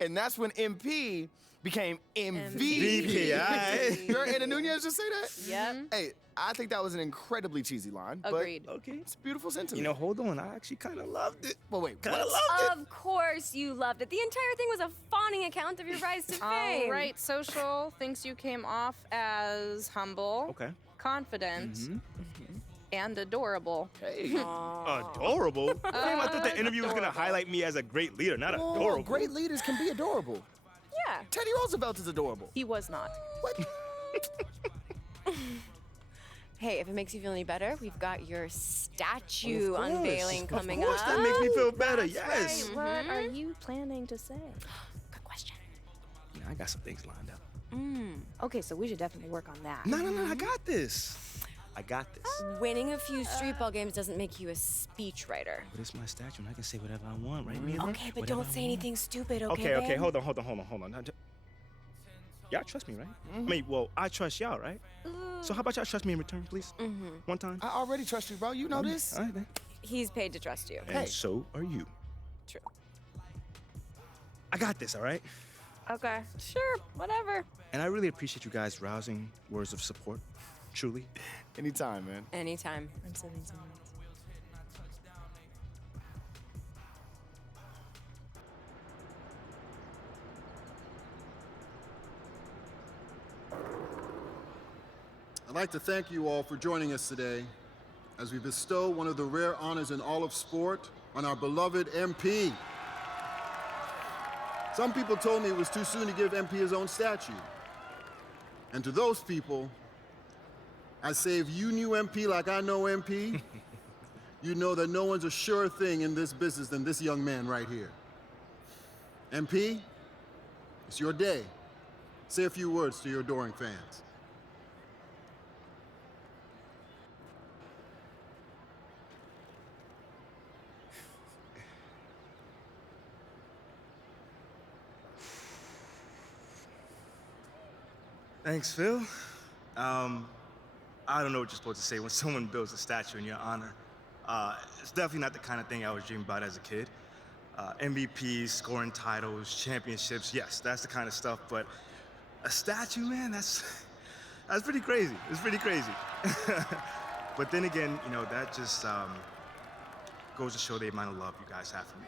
And that's when MP became MVP. MVP, all right. You heard Anna Nunez just say that? Yep. Hey, I think that was an incredibly cheesy line. Agreed. But Okay. it's a beautiful sentiment. You know, hold on. I actually kind of loved it. Well, wait, Kind of what? loved it. Of course you loved it. The entire thing was a fawning account of your rise to fame. All right, Social thinks you came off as humble, Okay. confident, and adorable. Hey. Adorable? I thought the interview was going to highlight me as a great leader, not Oh, adorable. great leaders can be adorable. Yeah. Teddy Roosevelt is adorable. He was not. What? Hey, if it makes you feel any better, we've got your statue unveiling coming Of course, up. that makes me feel better, That's yes. right. What are you planning to say? Good question. Yeah, I got some things lined up. Okay, so we should definitely work on that. No, I got this. I got this. Winning a few street ball games doesn't make you a speechwriter. But it's my statue, and I can say whatever I want, right, Mia? Okay, but Whatever don't I say want. anything stupid, okay? Okay, babe? hold on. Now, y'all trust me, right? I mean, well, I trust y'all, right? So how about y'all trust me in return, please? One time? I already trust you, bro. You know this. All right, then. He's paid to trust you. And so are you. True. I got this, all right? Okay. Sure, whatever. And I really appreciate you guys rousing words of support. Truly. Anytime, man. Anytime. I'm sending some notes. I'd like to thank you all for joining us today as we bestow one of the rare honors in all of sport on our beloved MP. Some people told me it was too soon to give MP his own statue. And to those people, I say if you knew MP like I know MP, you know that no one's a surer thing in this business than this young man right here. MP, it's your day. Say a few words to your adoring fans. Thanks, Phil. I don't know what you're supposed to say when someone builds a statue in your honor. It's definitely not the kind of thing I was dreaming about as a kid. MVPs, scoring titles, championships, yes, that's the kind of stuff, but a statue, man, that's pretty crazy. It's pretty crazy. But then again, you know, that just goes to show the amount of love you guys have for me.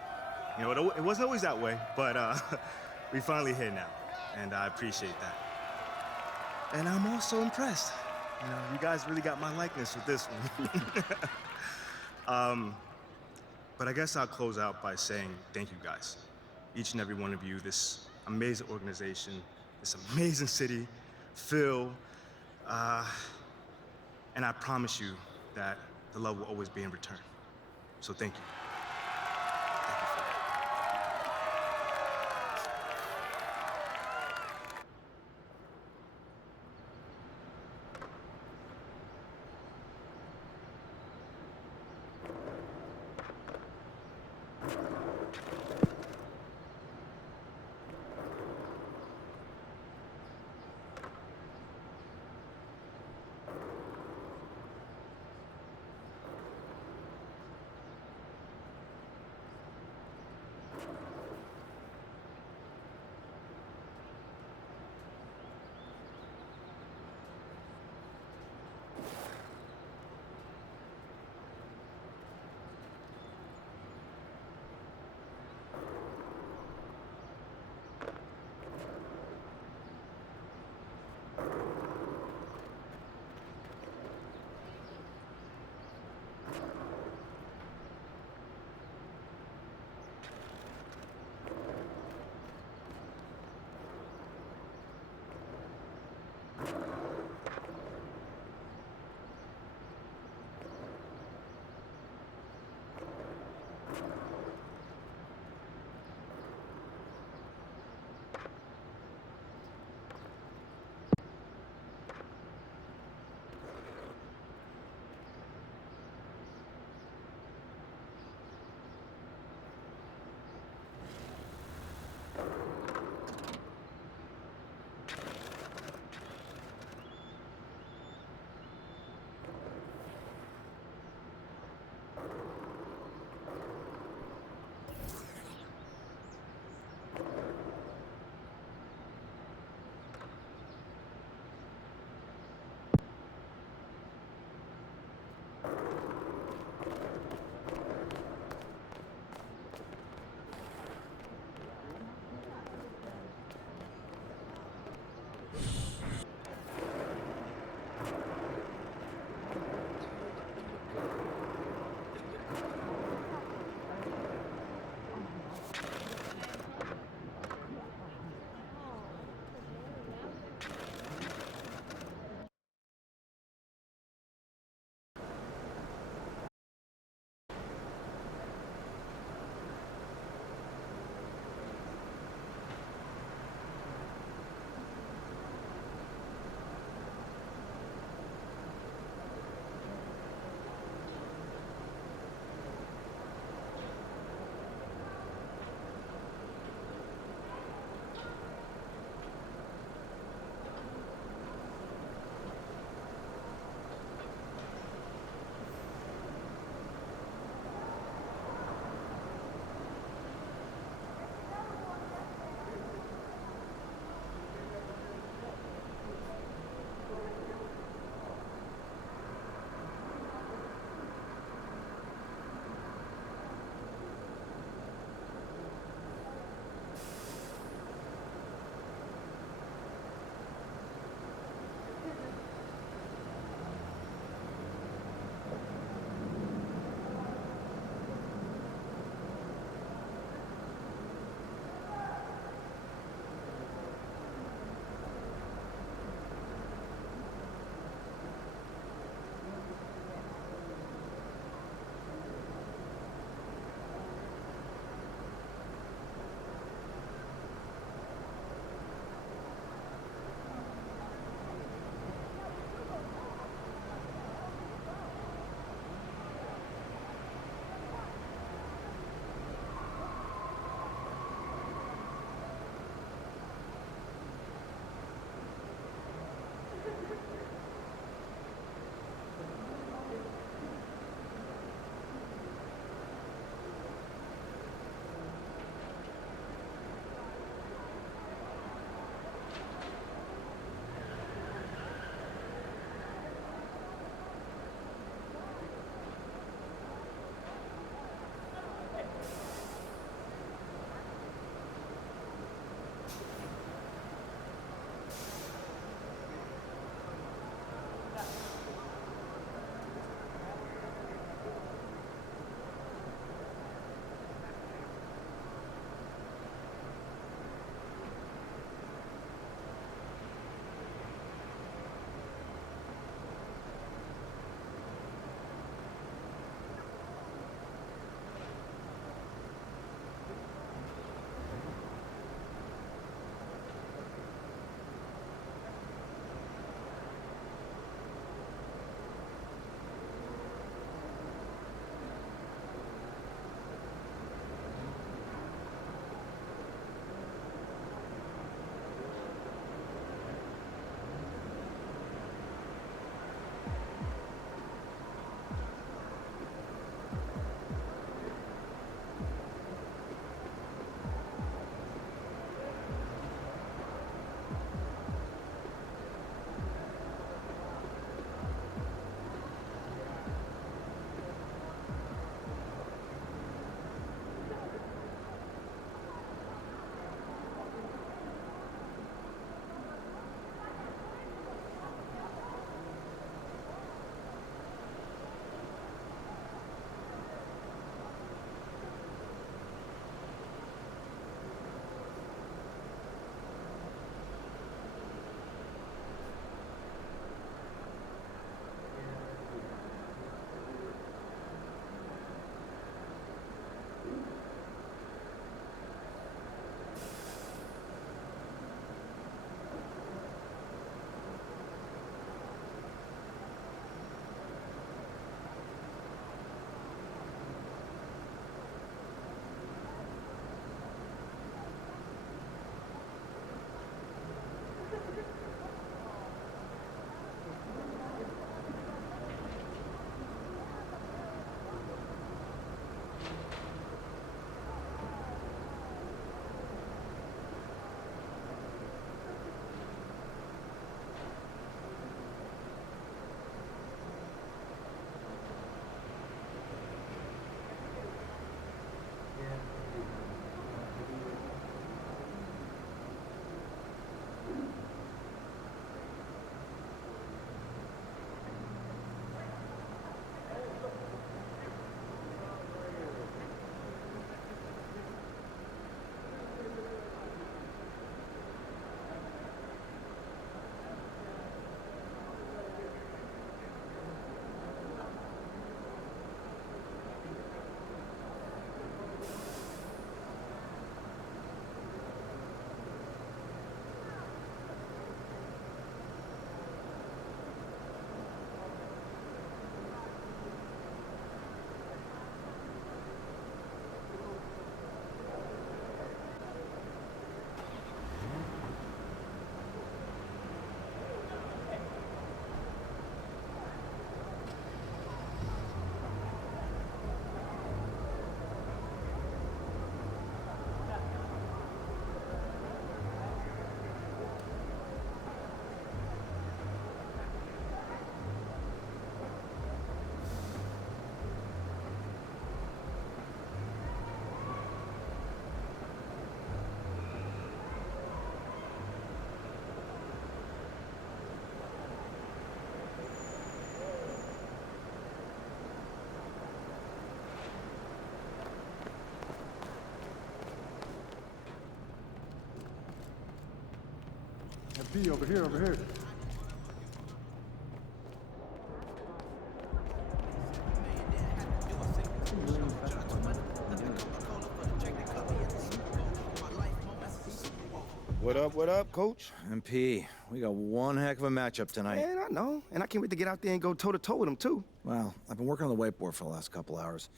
You know, it wasn't always that way, but we finally here now, and I appreciate that. And I'm also impressed. You know, you guys really got my likeness with this one. But I guess I'll close out by saying thank you guys. Each and every one of you, this amazing organization, this amazing city, Phil, and I promise you that the love will always be in return. So thank you. B, over here, over here. What up, coach? MP, we got one heck of a matchup tonight. Man, I know. And I can't wait to get out there and go toe-to-toe with him, too. Well, I've been working on the whiteboard for the last couple hours.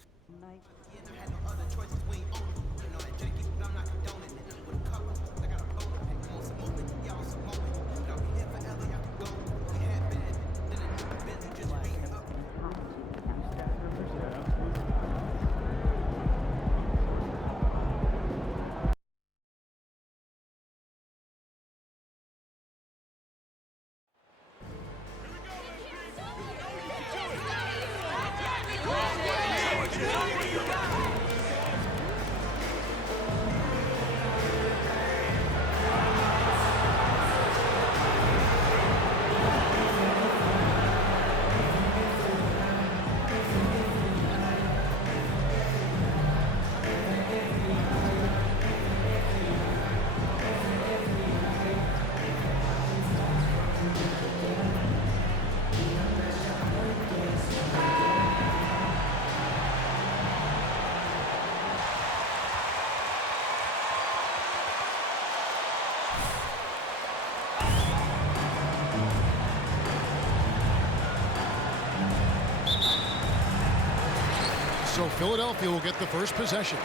So Philadelphia will get the first possession.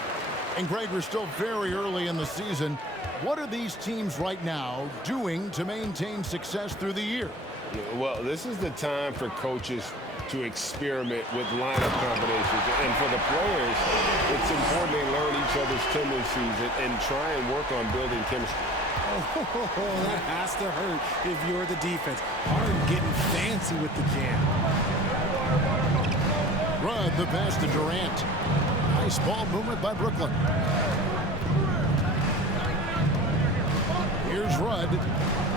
And Greg, we're still very early in the season. What are these teams right now doing to maintain success through the year? Well, this is the time for coaches to experiment with lineup combinations. And for the players, it's important they learn each other's tendencies and try and work on building chemistry. Oh, that has to hurt if you're the defense. Harden getting fancy with the jam. Rudd, the pass to Durant. Nice ball movement by Brooklyn. Here's Rudd.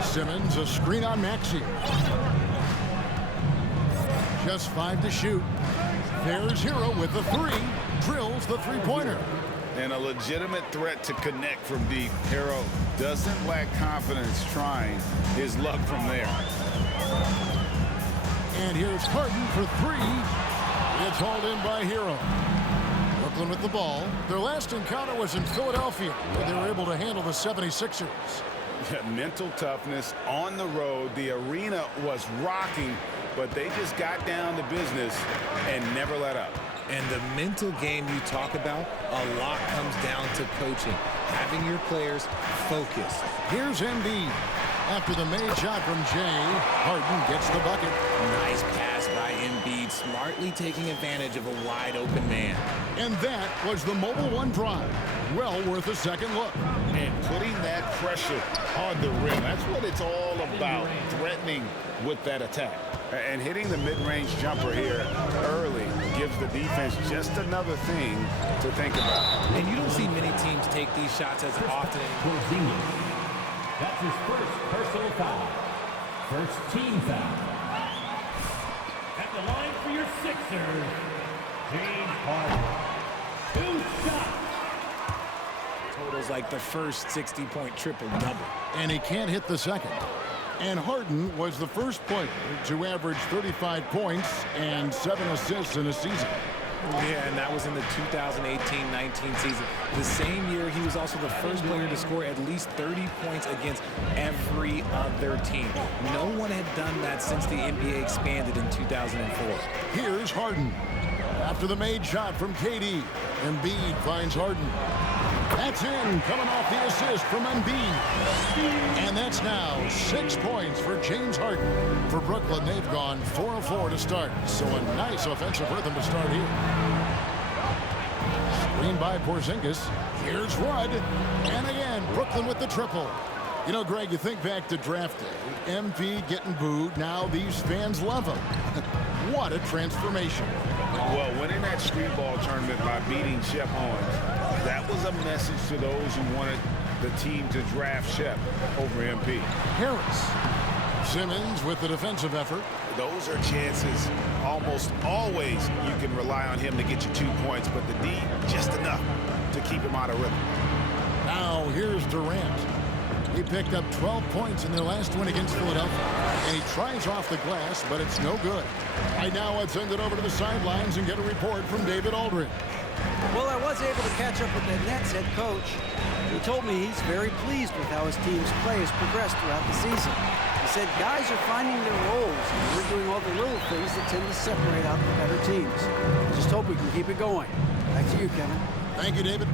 Simmons, a screen on Maxey. Just 5 to shoot. There's Hero with the three. Drills the three-pointer. And a legitimate threat to connect from deep. Hero doesn't lack confidence trying his luck from there. And here's Harden for three. It's hauled in by Hero. Brooklyn with the ball. Their last encounter was in Philadelphia, where they were able to handle the 76ers. Yeah, mental toughness on the road. The arena was rocking, but they just got down to business and never let up. And the mental game you talk about, a lot comes down to coaching, having your players focused. Here's Embiid. After the made shot from Jay, Harden gets the bucket. Nice pass by Embiid, smartly taking advantage of a wide-open man. And that was the Mobile One drive. Well worth a second look. And putting that pressure on the rim, that's what it's all about, threatening with that attack. And hitting the mid-range jumper here early gives the defense just another thing to think about. And you don't see many teams take these shots as often anymore. That's his first personal foul. First team foul. At the line for your Sixers, James Harden. 2 shots. Totals like the first 60-point triple-double. And he can't hit the second. And Harden was the first player to average 35 points and 7 assists in a season. Yeah, and that was in the 2018-19 season. The same year, he was also the first player to score at least 30 points against every other team. No one had done that since the NBA expanded in 2004. Here's Harden. After the made shot from KD, Embiid finds Harden. That's in, coming off the assist from Embiid. And that's now 6 points for James Harden. For Brooklyn, they've gone 4 of 4 to start. So a nice offensive rhythm to start here. Screen by Porzingis. Here's Rudd. And again, Brooklyn with the triple. You know, Greg, you think back to draft day. MP getting booed. Now these fans love him. What a transformation. Well, winning that street ball tournament by beating Shep Owens, that was a message to those who wanted the team to draft Shep over MP. Harris. Simmons with the defensive effort. Those are chances almost always you can rely on him to get you 2 points, but the D, just enough to keep him out of rhythm. Now here's Durant. He picked up 12 points in their last win against Philadelphia. And he tries off the glass, but it's no good. Right now, let's send it over to the sidelines and get a report from David Aldridge. Well, I was able to catch up with the Nets head coach. He told me he's very pleased with how his team's play has progressed throughout the season. He said guys are finding their roles, and we're doing all the little things that tend to separate out the better teams. I just hope we can keep it going. Back to you, Kevin. Thank you, David.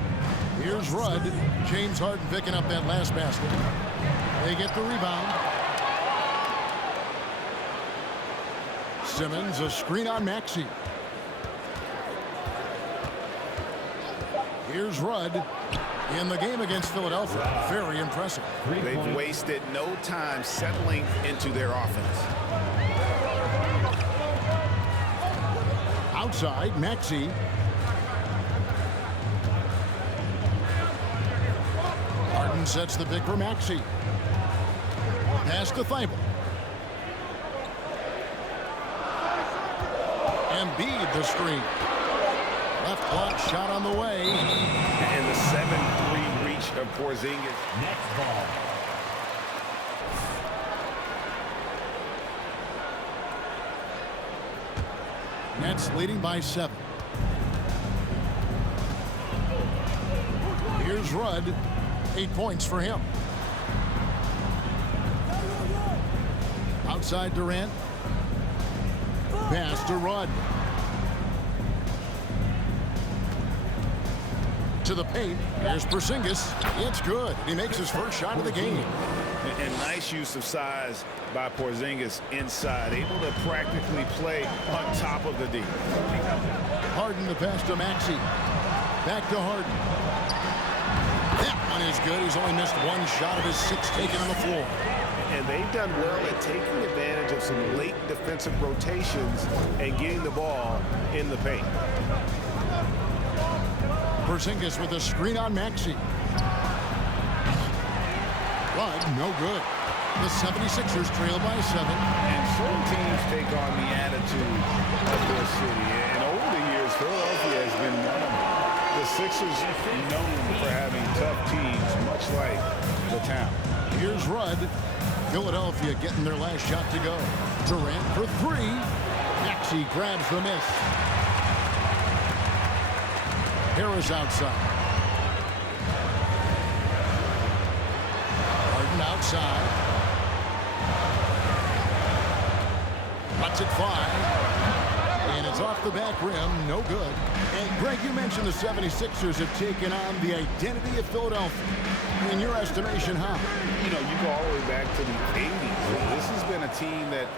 Here's Rudd. James Harden picking up that last basket. They get the rebound. Simmons, a screen on Maxey. Here's Rudd. In the game against Philadelphia, very impressive. They've wasted no time settling into their offense. Outside, Maxey. Harden sets the pick for Maxey. Pass to Thibault. Embiid the screen. Left block shot on the way. And the 7-3 reach of Porzingis. Next ball. Nets leading by 7. Here's Rudd. 8 points for him. Outside Durant. Pass to Rudd. To the paint. Here's Porzingis. It's good. He makes his first shot of the game. And nice use of size by Porzingis inside. Able to practically play on top of the D. Harden the pass to Maxey. Back to Harden. That one is good. He's only missed one shot of his 6 taken on the floor. And they've done well at taking advantage of some late defensive rotations and getting the ball in the paint. Porzingis with a screen on Maxey. Rudd, no good. The 76ers trail by 7. And certain teams take on the attitude of their city. And over the years, Philadelphia has been one of them. The Sixers known for having tough teams, much like the town. Here's Rudd. Philadelphia getting their last shot to go. Durant for 3. Maxey grabs the miss. Harris outside. Harden outside. Lets it fly. And it's off the back rim. No good. And Greg, you mentioned the 76ers have taken on the identity of Philadelphia. In your estimation, how? You know, you go all the way back to the 80s. This has been a team that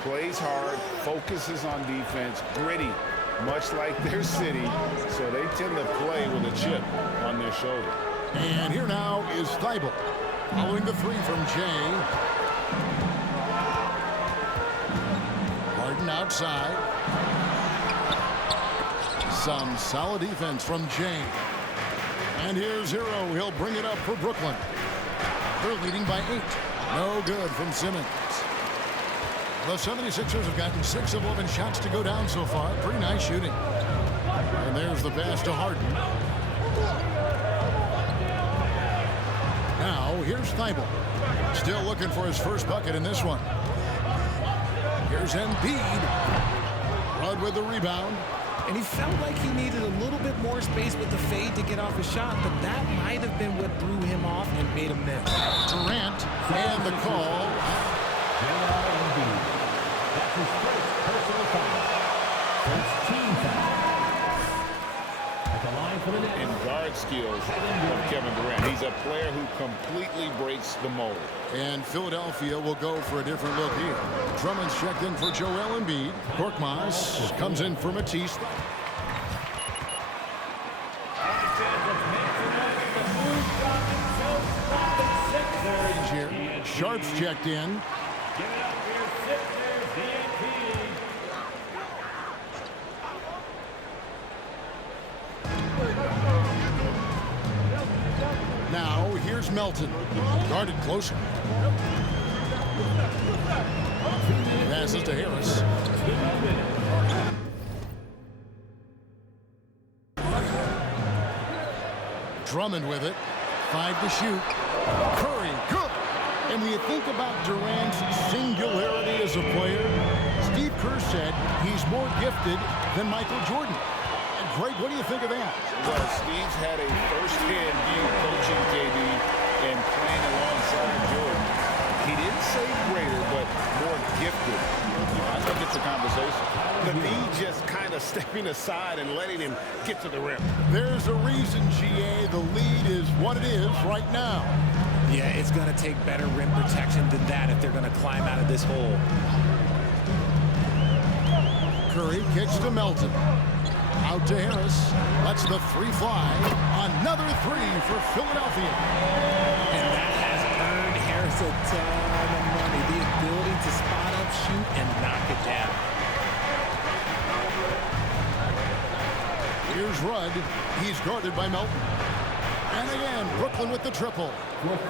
plays hard, focuses on defense, gritty, much like their city, so they tend to play with a chip on their shoulder. And here now is Thibault, following the 3 from Jay. Harden outside. Some solid defense from Jay. And here's Hero. He'll bring it up for Brooklyn. They're leading by 8. No good from Simmons. The 76ers have gotten 6 of 11 shots to go down so far. Pretty nice shooting. And there's the pass to Harden. Now, here's Thibault. Still looking for his first bucket in this one. Here's Embiid. Rudd with the rebound. And he felt like he needed a little bit more space with the fade to get off his shot, but that might have been what threw him off and made him miss. Durant and the call. That's his first personal foul. First team foul. At the line for the net. And guard skills of Kevin Durant. He's a player who completely breaks the mold. And Philadelphia will go for a different look here. Drummond's checked in for Joel Embiid. Korkmaz comes in for Matisse. Here, Sharp's checked in. Give it up for your Sixers, VIP. Now, here's Melton. Guarded closer. Passes to Harris. Drummond with it. 5 to shoot. Curry, good. And when you think about Durant's singularity as a player, Steve Kerr said he's more gifted than Michael Jordan. And Greg, what do you think of that? Well, Steve's had a first-hand view coaching KD and playing alongside Jordan. He didn't say greater, but more gifted. I think it's a conversation. The lead just kind of stepping aside and letting him get to the rim. There's a reason, GA, the lead is what it is right now. Yeah, it's going to take better rim protection than that if they're going to climb out of this hole. Curry kicks to Melton. Out to Harris. Lets the three fly. Another three for Philadelphia. And that has earned Harris a ton of money. The ability to spot up, shoot, and knock it down. Here's Rudd. He's guarded by Melton. And again, Brooklyn with the triple.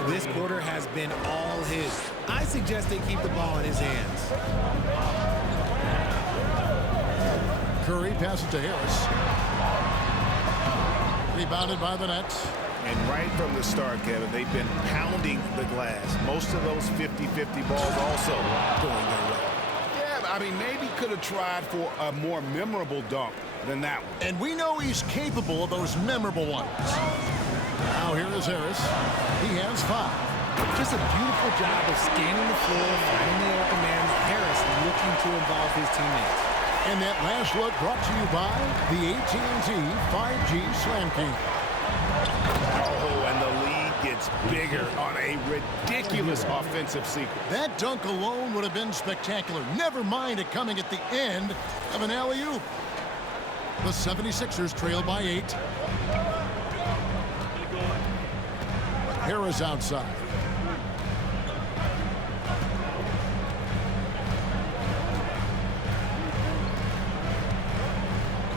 This quarter has been all his. I suggest they keep the ball in his hands. Curry passes to Harris. Rebounded by the Nets. And right from the start, Kevin, they've been pounding the glass. Most of those 50-50 balls also going their way. Yeah, I mean, maybe could have tried for a more memorable dunk than that one. And we know he's capable of those memorable ones. Now here is Harris. He has 5. Just a beautiful job of scanning the floor, finding the open man. Harris looking to involve his teammates. And that last look brought to you by the AT&T 5G Slam King. Oh, and the lead gets bigger on a ridiculous offensive sequence. That dunk alone would have been spectacular. Never mind it coming at the end of an alley-oop. The 76ers trail by 8. Harris outside.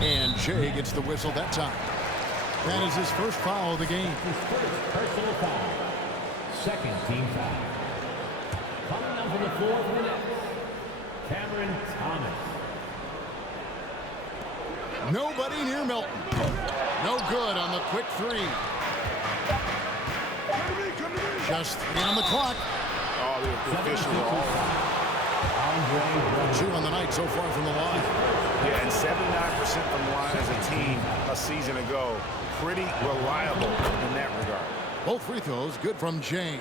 And Jay gets the whistle that time. That is his first foul of the game. His first personal foul. Second team foul. Coming out for the floor for the Nets, Cameron Thomas. Nobody near Melton. No good on the quick three. Just 3 on the clock. Oh, the officials are all 2 on the night so far from the line. Yeah, and 79% from the line as a team a season ago. Pretty reliable in that regard. Both free throws good from Jay.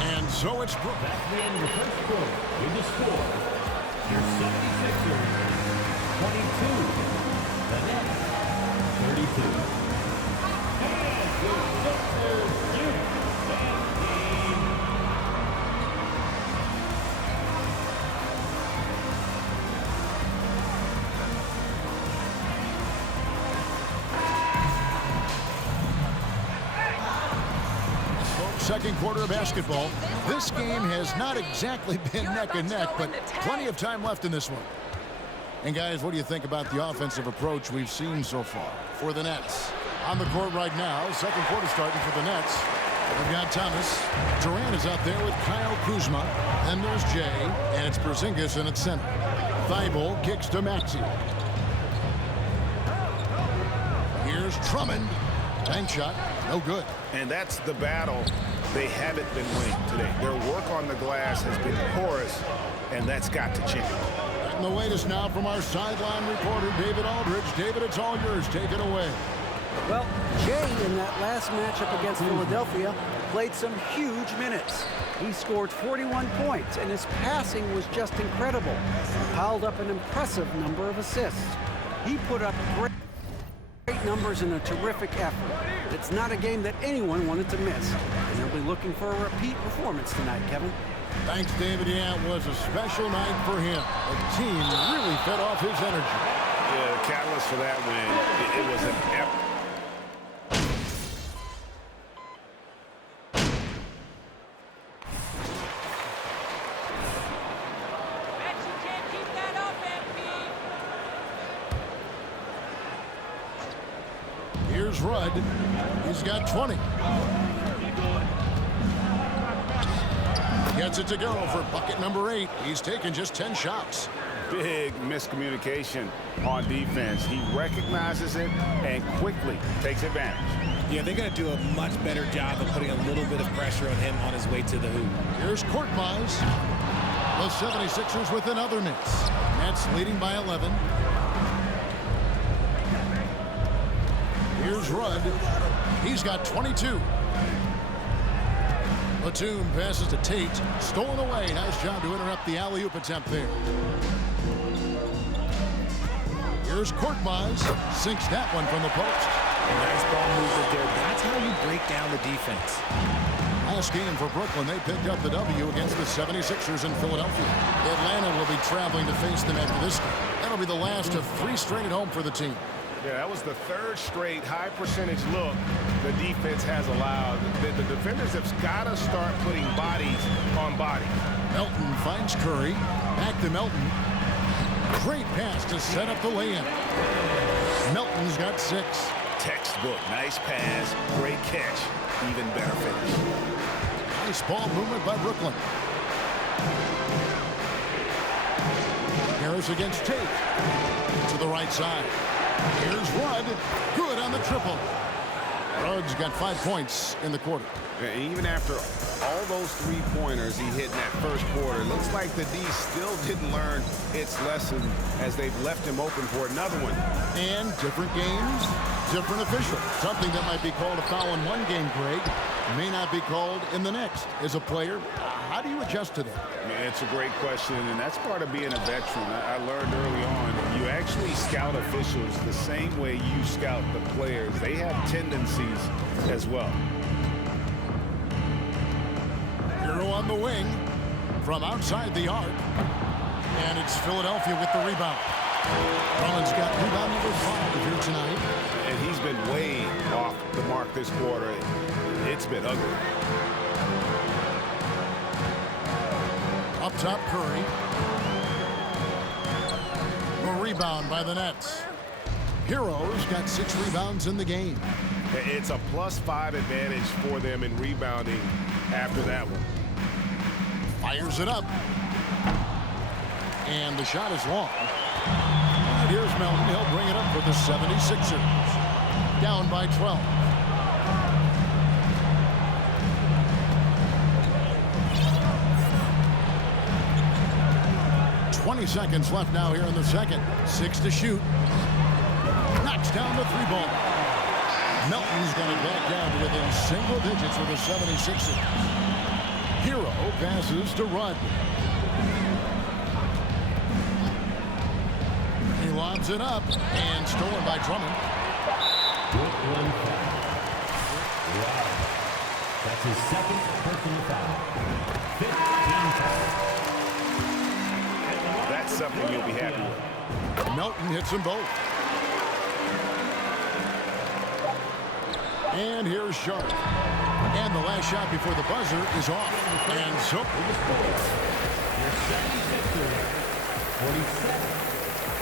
And so it's Brooklyn. That's the end of the first quarter. In the score, your 76ers 22, the Nets 32. And your Sixers you 17. Second quarter of basketball. This game has not exactly been neck and neck, but plenty of time left in this one. And guys, what do you think about the offensive approach we've seen so far for the Nets? On the court right now, second quarter starting for the Nets. We've got Thomas. Durant is out there with Kyle Kuzma. Then there's Jay, and it's Porzingis in its center. Thibault kicks to Maxey. Here's Drummond. Bank shot, no good. And that's the battle they haven't been winning today. Their work on the glass has been porous, and that's got to change. And the latest now from our sideline reporter, David Aldridge. David, it's all yours. Take it away. Well, Jay, in that last matchup against Philadelphia, played some huge minutes. He scored 41 points, and his passing was just incredible. He piled up an impressive number of assists. He put up great numbers in a terrific effort. It's not a game that anyone wanted to miss. And they'll be looking for a repeat performance tonight, Kevin. Thanks, David. Yeah, it was a special night for him. The team really fed off his energy. Yeah, the catalyst for that win, it was an epic. Here's Rudd. He's got 20. Gets it to go for bucket number 8. He's taken just 10 shots. big miscommunication on defense. He recognizes it and quickly takes advantage. Yeah, they're going to do a much better job of putting a little bit of pressure on him on his way to the hoop. Here's Korkmaz. The 76ers with another miss. Nets leading by 11. Here's Rudd. He's got 22. Batum passes to Tate. Stolen away. Nice job to interrupt the alley-oop attempt there. Here's Korkmaz. Sinks that one from the post. Nice ball movement there. That's how you break down the defense. Last game for Brooklyn, they picked up the W against the 76ers in Philadelphia. Atlanta will be traveling to face them after this game. That'll be the last of 3 straight at home for the team. Yeah, that was the 3rd straight high percentage look the defense has allowed. The defenders have got to start putting bodies on bodies. Melton finds Curry. Back to Melton. Great pass to set up the lay-in. Melton's got 6. Textbook. Nice pass. Great catch. Even better finish. Nice ball movement by Brooklyn. Harris against Tate. To the right side. Here's Rudd. Good on the triple. Rudd's got 5 points in the quarter. Even after all those 3-pointers he hit in that first quarter, looks like the D still didn't learn its lesson as they've left him open for another one. And different games, different official. Something that might be called a foul in one game, Greg, may not be called in the next. As a player, how do you adjust to that? Yeah, it's a great question, and that's part of being a veteran. I learned early on, you actually scout officials the same way you scout the players. They have tendencies as well. Hero on the wing from outside the arc. And it's Philadelphia with the rebound. Drummond's got rebound number 5 here tonight. And he's been way off the mark this quarter. It's been ugly. Up top, Curry. A rebound by the Nets. Hero's got 6 rebounds in the game. It's a +5 advantage for them in rebounding after that one. Fires it up. And the shot is long. And here's Melton. He'll bring it up for the 76ers. Down by 12. "20 seconds left now here in the second. 6 to shoot. Knocks down the 3-ball. Melton's going to back down to within single digits for the 76ers. Hero passes to Rudd. He lobs it up and stolen by Drummond. That's his 2nd personal foul. 15 fouls. That's something you'll be happy with. Melton hits them both. And here's Sharp. And the last shot before the buzzer is off. And so... Your 76ers, 47.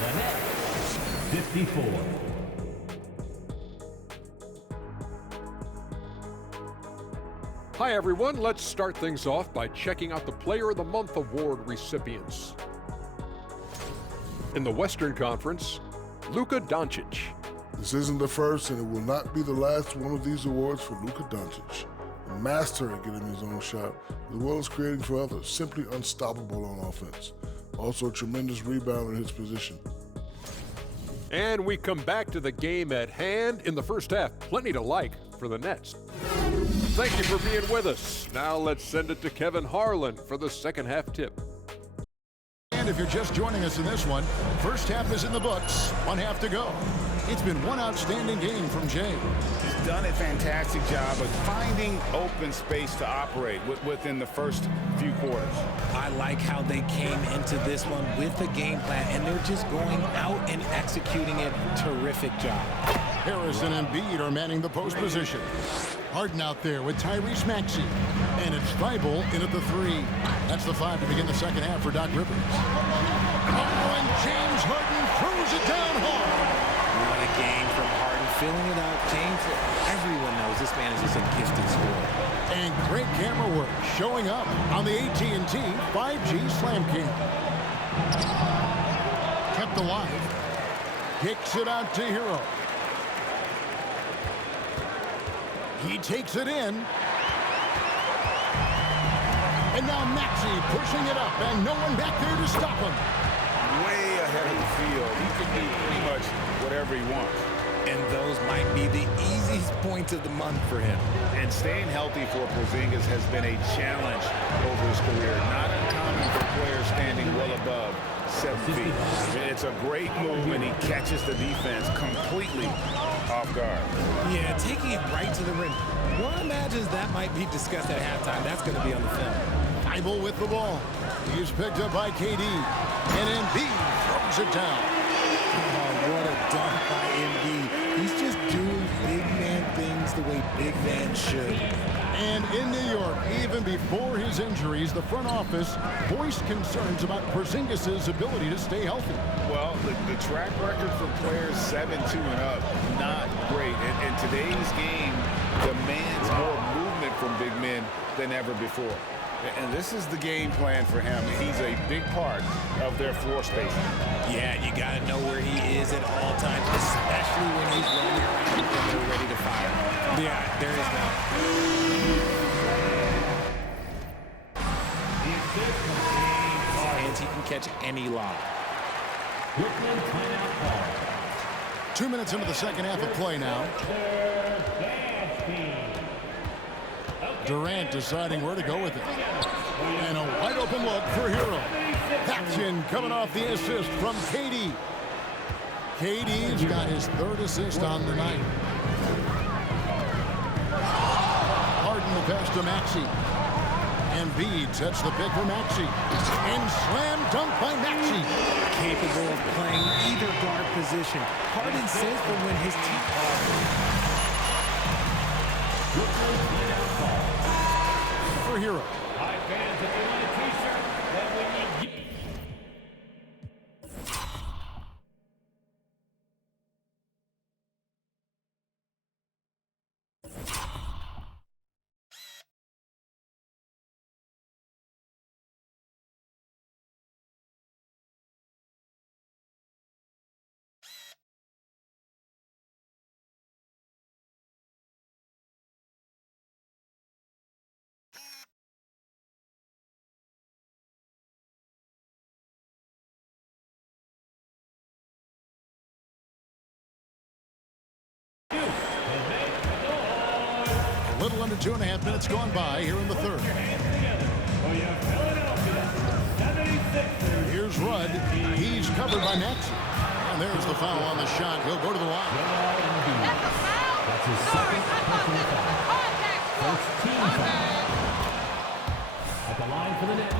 The Nets, 54. Hi, everyone. Let's start things off by checking out the Player of the Month award recipients. In the Western Conference, Luka Doncic. This isn't the first, and it will not be the last one of these awards for Luka Doncic. A master at getting his own shot, as well as creating for others. Simply unstoppable on offense. Also a tremendous rebounder in his position. And we come back to the game at hand. In the first half, plenty to like for the Nets. Thank you for being with us. Now let's send it to Kevin Harlan for the second half tip. And if you're just joining us in this one, first half is in the books. 1 half to go. It's been one outstanding game from Jay. He's done a fantastic job of finding open space to operate within the first few quarters. I like how they came into this one with the game plan, and they're just going out and executing it. Terrific job. Harris and Embiid are manning the post position. Harden out there with Tyrese Maxey. And it's Thibault in at the 3. That's the 5 to begin the second half for Doc Rivers. Oh, and James Harden throws it down hard. What a game from Harden, filling it out. James, everyone knows this man is just a gifted scorer. And great camera work showing up on the AT&T 5G Slam Cam. the line. Kicks it out to Hero. He takes it in. And now Maxey pushing it up, and no one back there to stop him. Way ahead of the field. He can do pretty much whatever he wants. And those might be the easiest points of the month for him. And staying healthy for Porzingis has been a challenge over his career. Not uncommon for players standing well above 7 feet. It's a great move, and he catches the defense completely off guard. Yeah, taking it right to the rim. One imagines that might be discussed at halftime. That's going to be on the film. Bible with the ball. He's picked up by KD. And Embiid throws it down. Oh, what a dunk by Embiid. He's just doing big man things the way big man should. And in New York, even before his injuries, the front office voiced concerns about Porzingis' ability to stay healthy. Well, the track record for players 7-2 and up, not great. And today's game demands more movement from big men than ever before. And this is the game plan for him. He's a big part of their floor spacing. Yeah, you got to know where he is at all times, especially when he's roaming around and they're ready to fire. Yeah, there is now. And he can catch any lob. 2 minutes into the second half of play now. Durant deciding where to go with it. And a wide open look for Hero. Action coming off the assist from KD. KD's got his third assist on the night. Harden the pass to Maxey. Embiid sets the pick for Maxey. And slam dunk by Maxey. Capable of playing either guard position. Harden says that when his team... For Hero. Hi, fans, if you want a t-shirt, then we need... A little under 2.5 minutes gone by here in the third. Here's Rudd. He's covered by Maxey. And there's the foul on the shot. He'll go to the line. That's his second personal foul. First team foul. At the line for the Nets.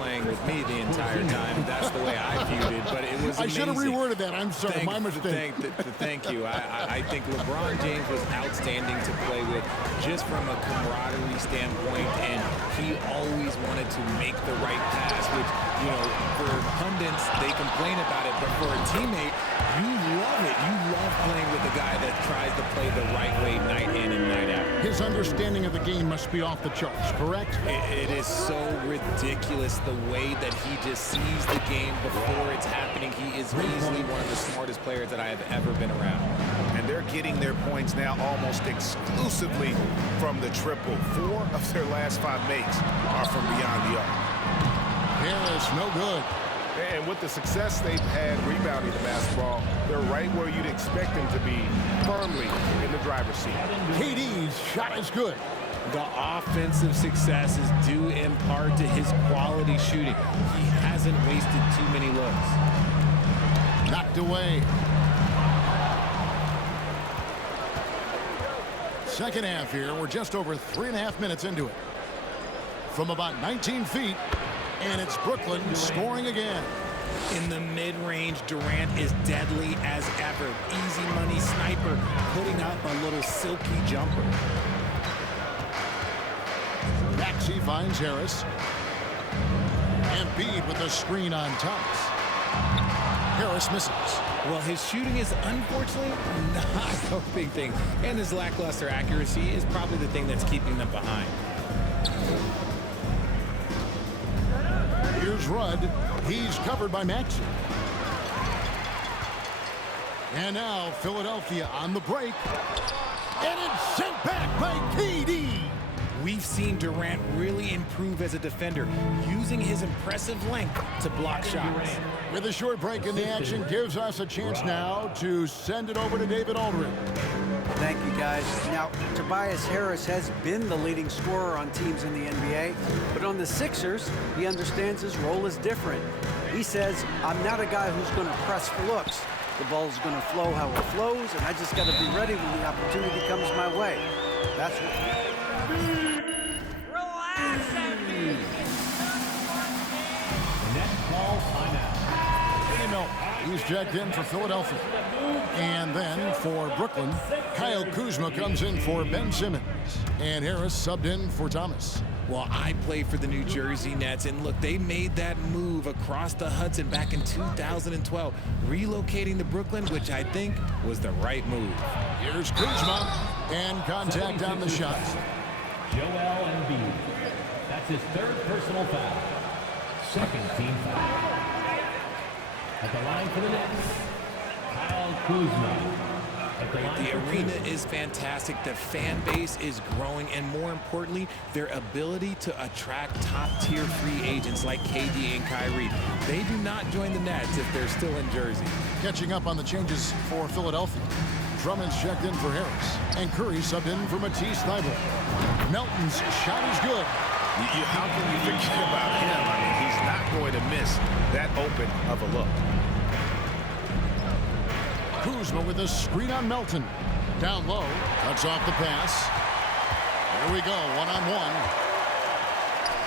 Playing with me the entire time. That's the way I viewed it, but it was amazing. I should have reworded that. I'm sorry, my mistake. Thank you. I think LeBron James was outstanding to play with just from a camaraderie standpoint, and he always wanted to make the right pass, which, you know, for pundits, they complain about it, but for a teammate, you love it. You love playing with a guy that tries to play the right way night in and night out. His understanding of the game must be off the charts, correct? It is so ridiculous the way that he just sees the game before it's happening. He is easily one of the smartest players that I have ever been around. And they're getting their points now almost exclusively from the triple. 4 of their last 5 makes are from beyond the arc. Harris, no good. And with the success they've had rebounding the basketball, they're right where you'd expect them to be, firmly in the driver's seat. KD's shot is good. The offensive success is due in part to his quality shooting. He hasn't wasted too many looks. Knocked away. Second half here. We're just over 3.5 minutes into it. From about 19 feet, and it's Brooklyn scoring again. In the mid-range, Durant is deadly as ever. Easy money sniper, putting up a little silky jumper. Maxey finds Harris. Embiid with the screen on Thomas. Harris misses. Well, his shooting is unfortunately not a big thing, and his lackluster accuracy is probably the thing that's keeping them behind. Here's Rudd. He's covered by Maxey. And now Philadelphia on the break. And it's sent back by KD. We've seen Durant really improve as a defender, using his impressive length to block shots. With a short break in the action, gives us a chance now to send it over to David Aldridge. Thank you, guys. Now, Tobias Harris has been the leading scorer on teams in the NBA, but on the Sixers, he understands his role is different. He says, I'm not a guy who's going to press for looks. The ball's going to flow how it flows, and I just got to be ready when the opportunity comes my way. That's what... He's checked in for Philadelphia. And then for Brooklyn, Kyle Kuzma comes in for Ben Simmons. And Harris subbed in for Thomas. Well, I play for the New Jersey Nets, and look, they made that move across the Hudson back in 2012, relocating to Brooklyn, which I think was the right move. Here's Kuzma, and contact on the shot. Joel Embiid. That's his third personal foul. Second team foul. At the line for the Nets, Kyle Kuzma. The arena is fantastic. The fan base is growing, and more importantly, their ability to attract top-tier free agents like KD and Kyrie. They do not join the Nets if they're still in Jersey. Catching up on the changes for Philadelphia. Drummond's checked in for Harris, and Curry subbed in for Matisse Thybulle. Melton's shot is good. How can you forget about him? I mean, he's not going to miss that open of a look. Kuzma with a screen on Melton. Down low, cuts off the pass. Here we go, one-on-one.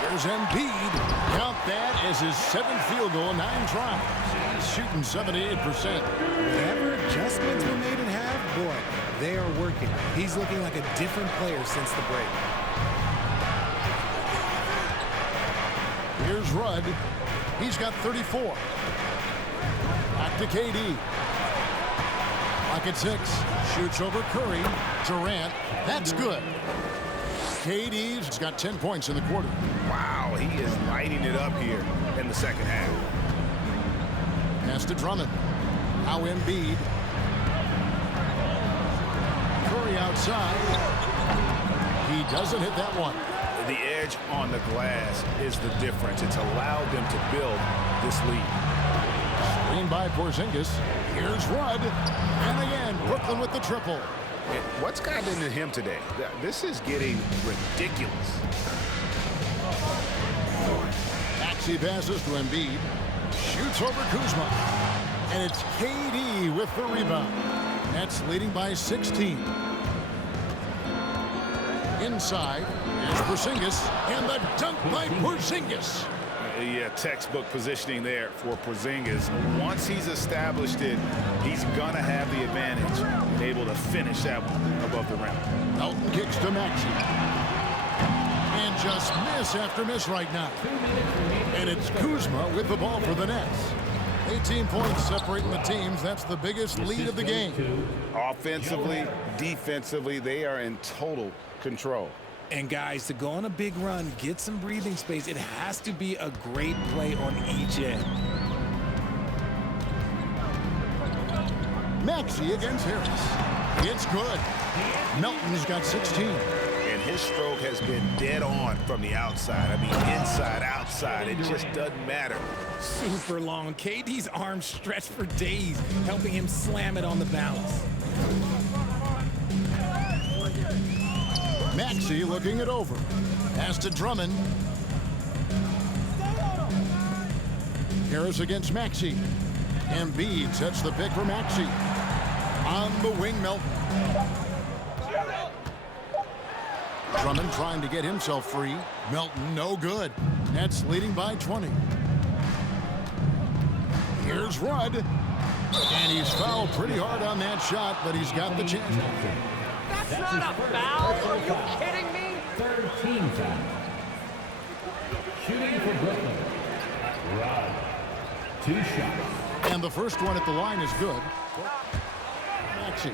There's Embiid. Count that as his 7th field goal, 9 tries. He's shooting 78%. Whatever adjustments were made at half, boy, they are working. He's looking like a different player since the break. Here's Rudd. He's got 34. Back to KD. Clock at 6. Shoots over Curry. Durant. That's good. KD's got 10 points in the quarter. Wow, he is lighting it up here in the second half. Pass to Drummond. Now Embiid. Curry outside. He doesn't hit that one. The edge on the glass is the difference. It's allowed them to build this lead. Screen by Porzingis. Here's Rudd. And again, Brooklyn with the triple. What's gotten into him today? This is getting ridiculous. Maxey passes to Embiid. Shoots over Kuzma. And it's KD with the rebound. Nets leading by 16. Inside, here's Porzingis, and the dunk by Porzingis. Yeah, textbook positioning there for Porzingis. Once he's established it, he's gonna have the advantage, able to finish that one above the rim. Melton kicks to Maxey. And just miss after miss right now. And it's Kuzma with the ball for the Nets. 18 points separating the teams. That's the biggest lead of the game. Offensively, defensively, they are in total control. And guys, to go on a big run, get some breathing space, it has to be a great play on each end. Maxey against Harris. It's good. Melton's got 16. And his stroke has been dead on from the outside. I mean, inside, outside, it just doesn't matter. Super long. KD's arms stretched for days, helping him slam it on the bounce. Maxey looking it over. Pass to Drummond. Harris against Maxey. Embiid sets the pick for Maxey. On the wing, Melton. Drummond trying to get himself free. Melton, no good. Nets leading by 20. Here's Rudd. And he's fouled pretty hard on that shot, but he's got the chance. That's not a foul. Are you kidding me? Third team foul. Shooting for Brooklyn. Rudd. 2 shots. And the first one at the line is good. Maxey.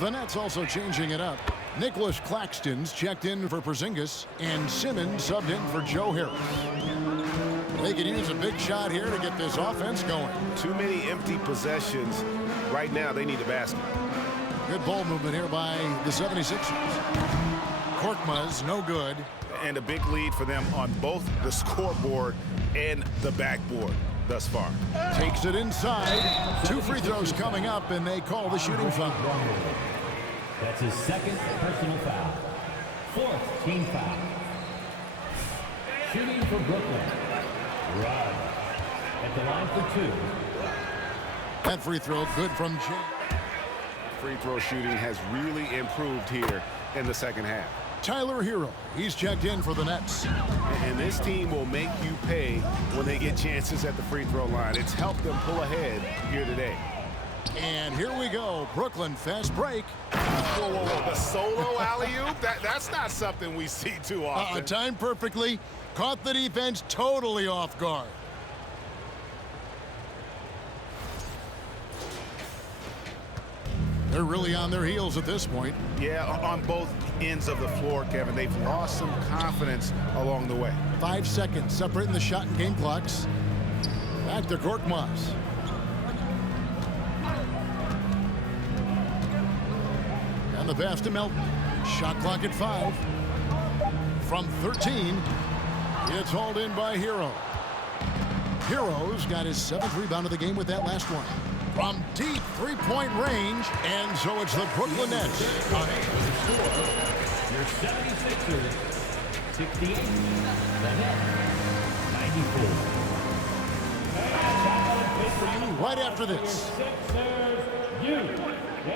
The Nets also changing it up. Nicholas Claxton's checked in for Porzingis, and Simmons subbed in for Joe Harris. They could use a big shot here to get this offense going. Too many empty possessions Right now, they need a basket. Good ball movement here by the 76ers. Korkmaz, no good. And a big lead for them on both the scoreboard and the backboard thus far. Takes it inside. 2 free throws coming up, and they call the shooting foul. That's his second personal foul. 4th team foul. Shooting for Brooklyn. Rudd at the line for 2. That free throw good from Jay. Free throw shooting has really improved here in the second half. Tyler Hero, he's checked in for the Nets. And this team will make you pay when they get chances at the free throw line. It's helped them pull ahead here today. And here we go. Brooklyn fast break. Whoa, whoa, whoa. The solo alley-oop? That's not something we see too often. Timed perfectly. Caught the defense totally off guard. They're really on their heels at this point. Yeah, on both ends of the floor, Kevin. They've lost some confidence along the way. 5 seconds separating the shot and game clocks. Back to Korkmaz. And the pass to Melton. Shot clock at 5. From 13, it's hauled in by Hero. Hero's got his 7th rebound of the game with that last one. From deep three-point range, and so it's the Brooklyn Nets. Your 76ers, 68. The Nets, 94. Right after this.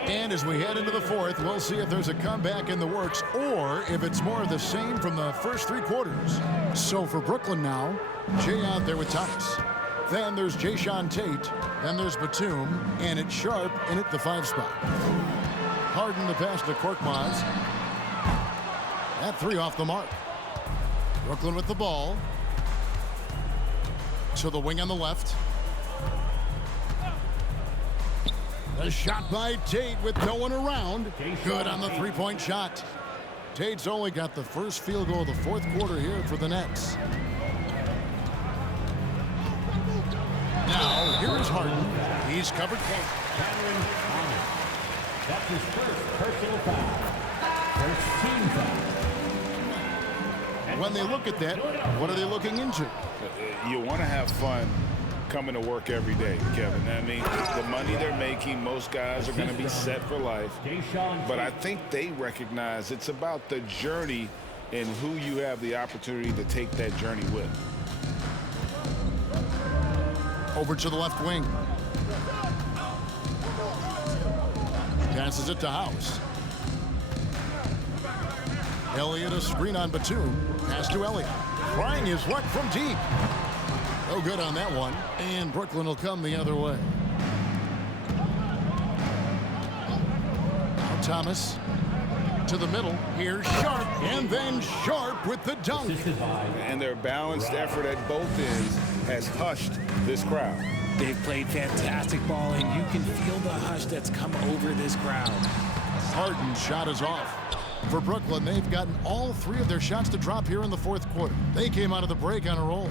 And as we head into the 4th, we'll see if there's a comeback in the works or if it's more of the same from the first 3 quarters. So for Brooklyn now, Jay out there with Thomas. Then there's Jayshawn Tate. Then there's Batum. And it's Sharp in at the 5 spot. Harden the pass to Korkmaz. That 3 off the mark. Brooklyn with the ball. To the wing on the left. A shot by Tate with no one around. Good on the 3-point shot. Tate's only got the first field goal of the 4th quarter here for the Nets. Now, here is Harden. He's covered. That's his first personal foul. First team foul. When they look at that, what are they looking into? You want to have fun coming to work every day, Kevin. I mean, the money they're making, most guys are going to be set for life. But I think they recognize it's about the journey and who you have the opportunity to take that journey with. Over to the left wing. Passes it to House. Elliott a screen on Batum. Pass to Elliott. Trying his luck from deep. No good on that one. And Brooklyn will come the other way. Now Thomas to the middle. Here's Sharp. And then Sharp with the dunk. And their balanced effort at both ends has hushed this crowd. They've played fantastic ball, and you can feel the hush that's come over this crowd. Harden's shot is off. For Brooklyn, they've gotten all 3 of their shots to drop here in the 4th quarter. They came out of the break on a roll.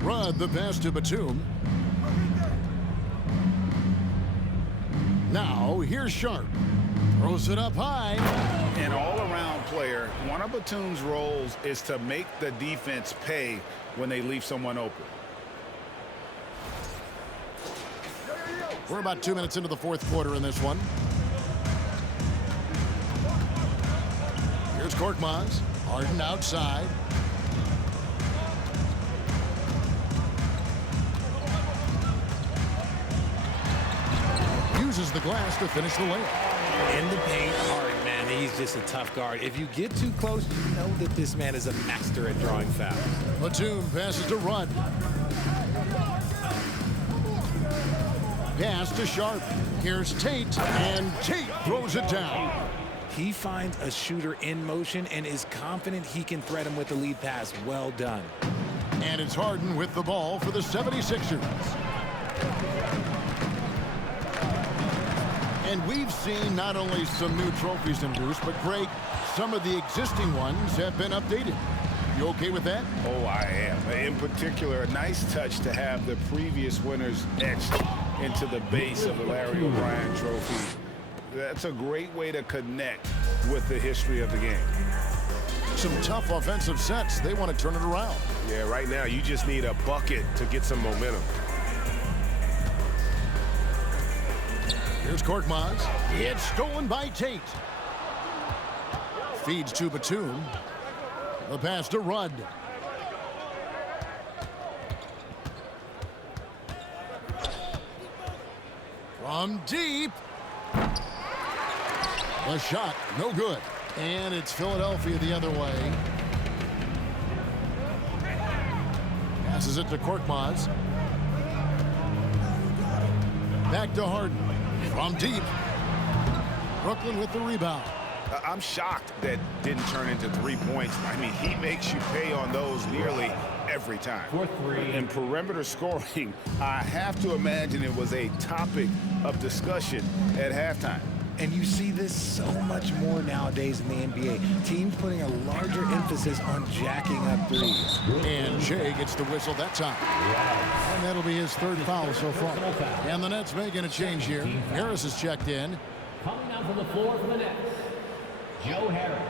Rudd the pass to Batum. Now here's Sharp. Throws it up high. An all-around player, one of Batum's roles is to make the defense pay when they leave someone open. We're about 2 minutes into the 4th quarter in this one. Here's Korkmaz. Harden outside. Uses the glass to finish the layup. In the paint, Harden, man, he's just a tough guard. If you get too close, you know that this man is a master at drawing fouls. Batum passes to Rudd. Pass to Sharp. Here's Tate, and Tate throws it down. He finds a shooter in motion and is confident he can thread him with the lead pass. Well done. And it's Harden with the ball for the 76ers. And we've seen not only some new trophies introduced, but Greg, some of the existing ones have been updated. You okay with that? Oh, I am. In particular, a nice touch to have the previous winners etched into the base of the Larry O'Brien Trophy. That's a great way to connect with the history of the game. Some tough offensive sets. They want to turn it around. Yeah, right now you just need a bucket to get some momentum. Here's Korkmaz. It's stolen by Tate. Feeds to Batum. The pass to Rudd. From deep. The shot, no good. And it's Philadelphia the other way. Passes it to Korkmaz. Back to Harden. From deep. Brooklyn with the rebound. I'm shocked that didn't turn into 3 points. I mean, he makes you pay on those nearly every time. And perimeter scoring, I have to imagine it was a topic of discussion at halftime. And you see this so much more nowadays in the NBA. Teams putting a larger emphasis on jacking up threes. And Shea gets the whistle that time. And that'll be his third foul so far. And the Nets making a change here. Harris is checked in. Coming out from the floor for the Nets, Joe Harris.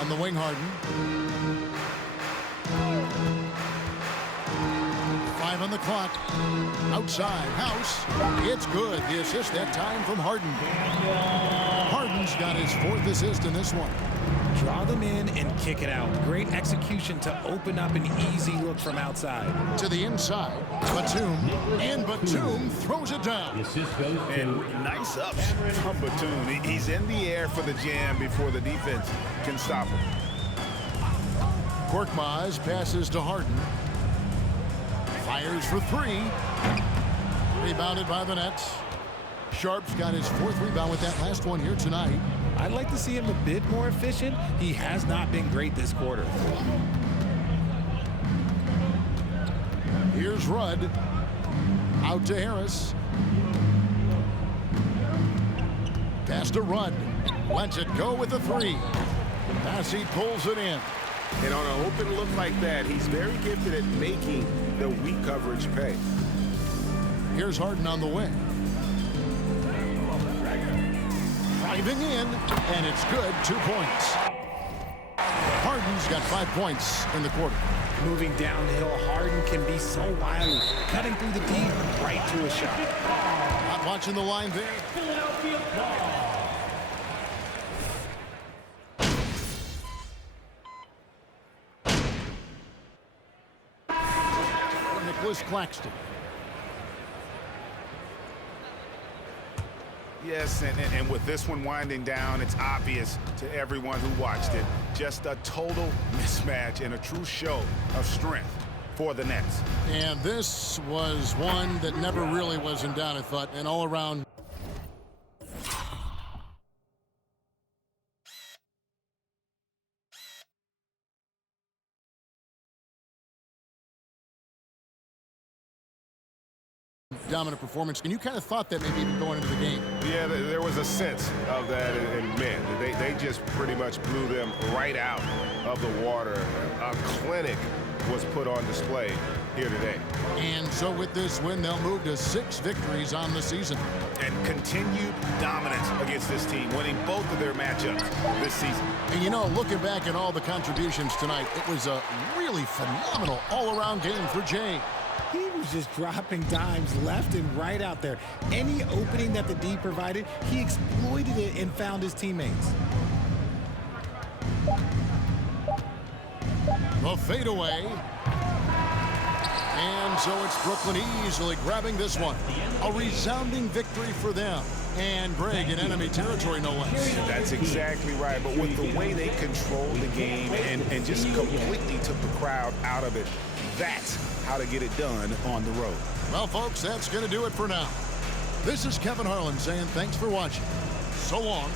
On the wing, Harden. 5 on the clock. Outside, House. It's good. The assist that time from Harden. Harden's got his 4th assist in this one. Draw them in and kick it out. Great execution to open up an easy look from outside. To the inside. Batum. And Batum throws it down. And nice ups from Batum. He's in the air for the jam before the defense can stop him. Korkmaz passes to Harden. Fires for 3. Rebounded by the Nets. Sharp's got his 4th rebound with that last one here tonight. I'd like to see him a bit more efficient. He has not been great this quarter. Here's Rudd. Out to Harris. Pass to Rudd. Lets it go with the 3. Passy pulls it in. And on an open look like that, he's very gifted at making the weak coverage pay. Here's Harden on the wing. Driving in, and it's good. 2 points. Harden's got 5 points in the quarter. Moving downhill, Harden can be so wily. Cutting through the deep, right to a shot. Not watching the line there. Philadelphia ball. Nicholas Claxton. Yes, and with this one winding down, it's obvious to everyone who watched it. Just a total mismatch and a true show of strength for the Nets. And this was one that never really was in doubt, I thought, and all around. Dominant performance, and you kind of thought that maybe even going into the game. Yeah, there was a sense of that, and man, they just pretty much blew them right out of the water. A clinic was put on display here today. And so with this win, they'll move to 6 victories on the season. And continued dominance against this team, winning both of their matchups this season. And you know, looking back at all the contributions tonight, it was a really phenomenal all-around game for Jay. He was just dropping dimes left and right out there. Any opening that the D provided, he exploited it and found his teammates. The fadeaway. And so it's Brooklyn easily grabbing this one. A resounding victory for them. And Greg in enemy territory, no less. That's exactly right. But with the way they controlled the game and just completely took the crowd out of it, that's how to get it done on the road. Well, folks, that's going to do it for now. This is Kevin Harlan saying thanks for watching. So long.